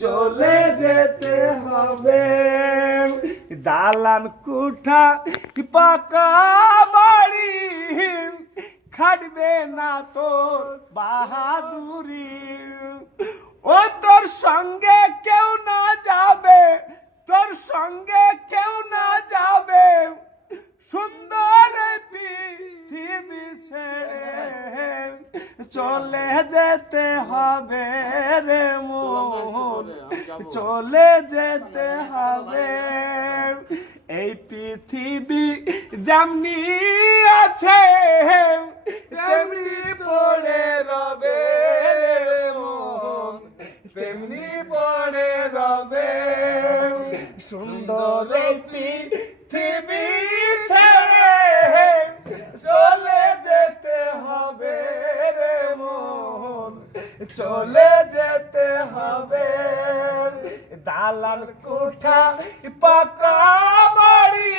চলে যেতে হবে। দালান কুঠা পাকা বাড়ি খাটবে না তোর বাহাদুরি। ও তোর সঙ্গে কেউ না যাবে, তোর সঙ্গে কেউ না যাবে, সুন্দর পৃথিবী ছেড়ে চলে যেতে হবে রে মন, চলে যেতে হবে। এই পৃথিবী যেমনি আছে তেমনি পড়ে রবে রে মন, তেমনি পড়ে রবে। সুন্দর পৃথিবী ছেড়ে চলে যেতে হবে রে মন, চলে যেতে হবে। দালান কোঠা পাকা বাড়ি